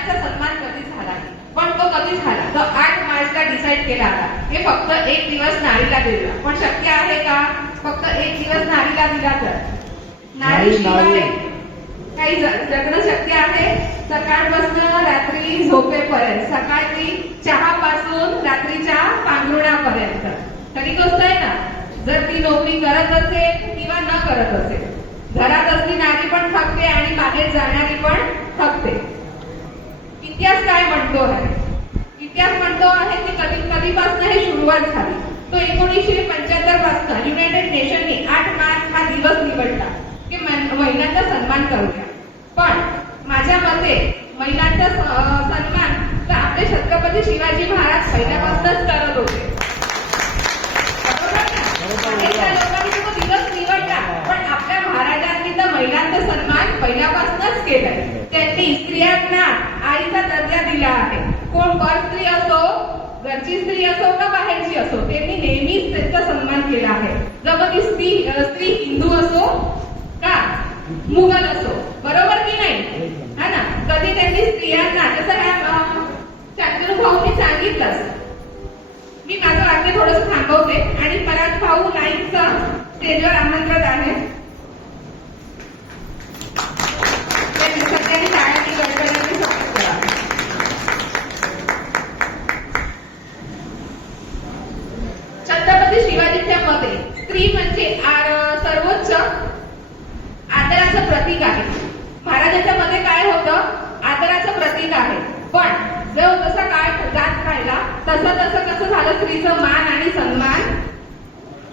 महिलांचा सन्मान कधी झाला नाही, पण तो कधी झाला तो 8 मार्चला डिसाईड केला आला. हे फक्त एक दिवस नारीला दिला, पण शक्य आहे का फक्त एक दिवस नारीला दिला तर? नारीशिवाय काही जगणं शक्य आहे? सकाळपासून रात्री झोपेपर्यंत, सकाळी चहापासून रात्रीच्या पांघरुणापर्यंत खरी गोष्ट आहे ना. जर ती नोकरी करत असेल किंवा न करत असेल, घरात असली नारी पण थकते आणि बाहेर जाणारी पण थकते. इतिहास काय म्हणतो आहे? इतिहास म्हणतो आहे की कधीपासून हे सुरुवात झाली. तो 1975 पासून युनायटेड नेशनने 8 मार्च हा दिवस निवडला की महिलांचा सन्मान करूया. पण माझ्या मते महिलांचा सन्मान तर आपले छत्रपती शिवाजी महाराज पहिल्यापासूनच करत होते. लोकांनी तो दिवस निवडला, पण आपल्या महाराजांनी तर महिलांचा सन्मान पहिल्यापासूनच केलाय. त्यांनी स्त्रियांना आईचा दर्जा दिला आहे. कोण परस्त्री असो, घरची स्त्री असो का बाहेरची असो, त्यांनी नेहमीच त्यांचा सन्मान केला आहे. जर ती स्त्री हिंदू असो का मुघल असो, बरोबर की नाही? हा ना. कधी त्यांनी स्त्रियांना, जसं शांतनु भाऊनी सांगितलं, मी माझं वाक्य थोडंसं थांबवते आणि पराग भाऊ लाईनचं स्टेजवर आमंत्रित आहे. सगळ्यांनी टाळ्यांनी गडगडाने स्वागत करा. छत्रपती शिवाजींच्या मते स्त्री म्हणजे सर्वोच्च आदराचं प्रतीक आहे. महाराजांच्या मते काय होतं? आदराचं प्रतीक आहे. पण जसा काळ जात राहिला तसं कसं झालं, स्त्रीचं मान आणि सन्मान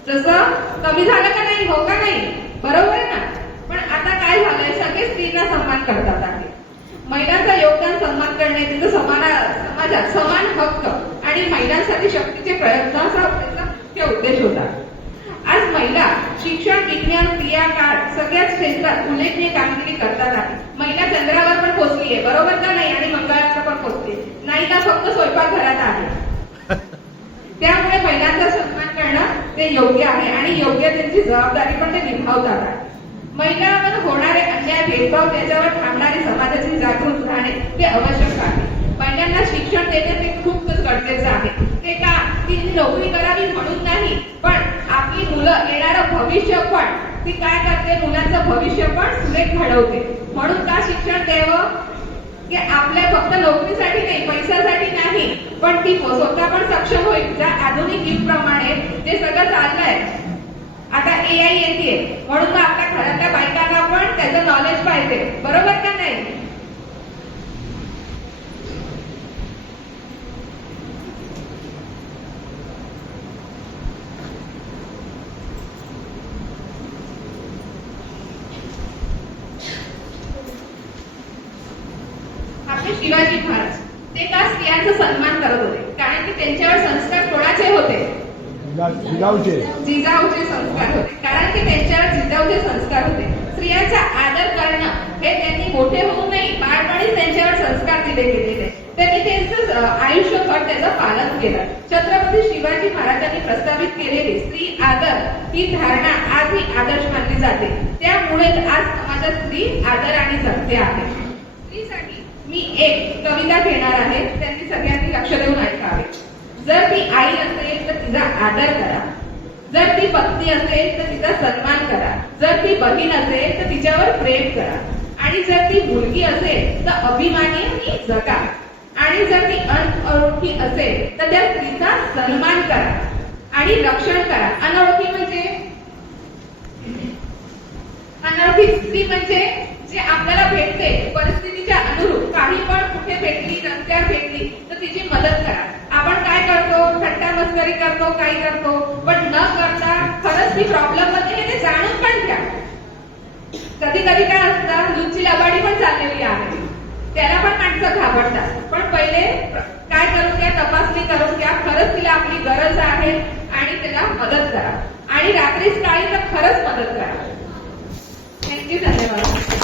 जसं कमी झालं का नाही? हो का नाही? बरोबर आहे ना. पण आता काय झालंय, सगळे स्त्रीला सन्मान करतात आहे. महिलांचं योगदान सन्मान करणे, तिथं समाजात समान हक्क आणि महिलांसाठी शक्तीचे प्रयत्नाचा मुख्य उद्देश होता. आज महिला शिक्षण, विज्ञान, क्रियाकाळ सगळ्याच क्षेत्रात उल्लेखनीय कामगिरी करतात आहे. महिला चंद्रावर पण पोहोचली आहे, बरोबर का नाही? आणि मंगळावर पण पोहोचली नाही का फक्त स्वयंपाकघरात आहे. त्यामुळे महिलांचा सन्मान करणं ते योग्य आहे आणि योग्य त्यांची जबाबदारी पण ते निभावतात आहे. महिलांवर होणारे अन्याय, भेदभाव, त्याच्यावर थांबणारी समाजाची जागृत राहणे ते आवश्यक आहे. महिलांना शिक्षण देणे ते खूप गरजेचं आहे. ते का ती नोकरी करावी म्हणून नाही, पण आपली मुलं येणारं भविष्य पण ती काय करते, मुलांचं भविष्य पण सुरेख घडवते. म्हणून का शिक्षण द्यावं की आपल्या फक्त नोकरीसाठी नाही, पैशासाठी नाही, पण ती स्वतः पण सक्षम होईल. ज्या आधुनिक युग प्रमाणे जे सगळं चाललंय, आता AI येते, म्हणून आपल्या घरातल्या बायकांना पण त्याचं नॉलेज पाहिजे, बरोबर का नाही? आपले शिवाजी महाराज ते का स्त्रियांचा सन्मान करत होते? कारण की त्यांच्यावर संस्कार कोणाचे होते? जिजाऊचे संस्कार होते. कारण की त्यांच्यावर जिजाऊचे संस्कार होते. स्त्रियांचा आदर करणं हे त्यांनी मोठे होऊ नये, बाळपणीच त्यांच्यावर संस्कार दिले गेलेले. त्यांनी त्यांचं आयुष्यभर त्याचं पालन केलं. छत्रपती शिवाजी महाराजांनी प्रस्तावित केलेली स्त्री आदर ही धारणा आजही आदर्श मानली जाते. त्यामुळे आज समाजात स्त्री आदर आणि जगते आहे. स्त्रीसाठी मी एक कविता घेणार आहे, त्यांनी सगळ्यांनी लक्ष देऊन ऐकावे. जर ती आई असेल तर तिचा आदर करा, जर ती पत्नी असेल तर तिचा सन्मान करा, जर ती बहीण असेल तर तिच्यावर प्रेम करा, आणि जर ती मुलगी असेल तर अभिमानी जगा, आणि जर ती अनोळखी असेल तर त्या स्त्रीचा सन्मान करा आणि रक्षण करा. अनोळखी स्त्री म्हणजे जे आपल्याला भेटते परिस्थितीच्या अनुरूप, काही पण कुठे भेटली, रस्त्यावर भेटली तर तिची मदत करा. आपण काय करतो, थट्टा मस्करी करतो, काही करतो, पण न करता खरंच ती प्रॉब्लेम मध्ये ते जाणून पण घ्या. कधी काय असतं, दूधची लबाडी पण चाललेली आहे, त्याला पण माणसं घाबरतात. पण पहिले काय करून घ्या, तपासणी करून घ्या, खरंच तिला आपली गरज आहे आणि तिला मदत करा, आणि रात्रीच काळी तर खरंच मदत करा. थँक्यू, धन्यवाद.